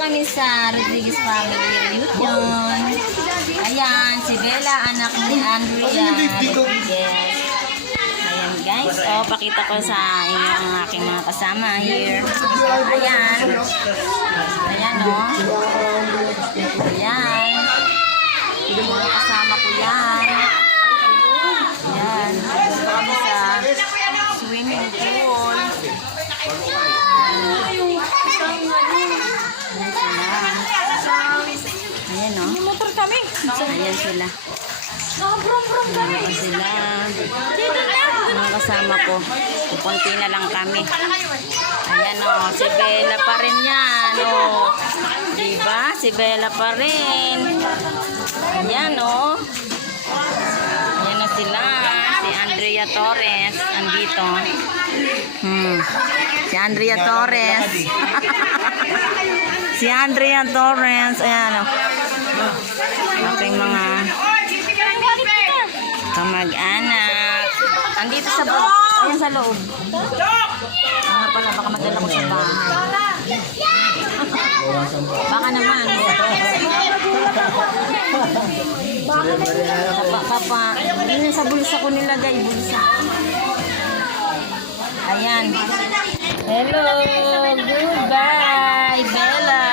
kami sa Rodriguez Family Reunion. Ayan, si Bella, anak ni Andrea Rodriguez. Ayan guys, pakita ko sa inyo ang aking mga kasama here. Ayan. Ayan Ayan. Mga kasama ko yan. Ayan. Dito kami sa swimming pool. Ayan May motor kami. Ayan sila. Ayan sila. Mga kasama ko. Kunti na lang kami. Ayan si Bella pa rin yan. Diba? Si Bella pa rin. Ayan Ayan na sila. Si Andrea Torres. Andito. Si Andrea Torres. Si Andrea Torres. Ayan aking mga kamag-anak. Andito sa loob. Ayan sa loob. Ano pala, baka madala ko sa bahay. Baka naman. Papa, yun sa bulsa ko nilagay. Bulsa. Ayan. Hello. Goodbye, Bella.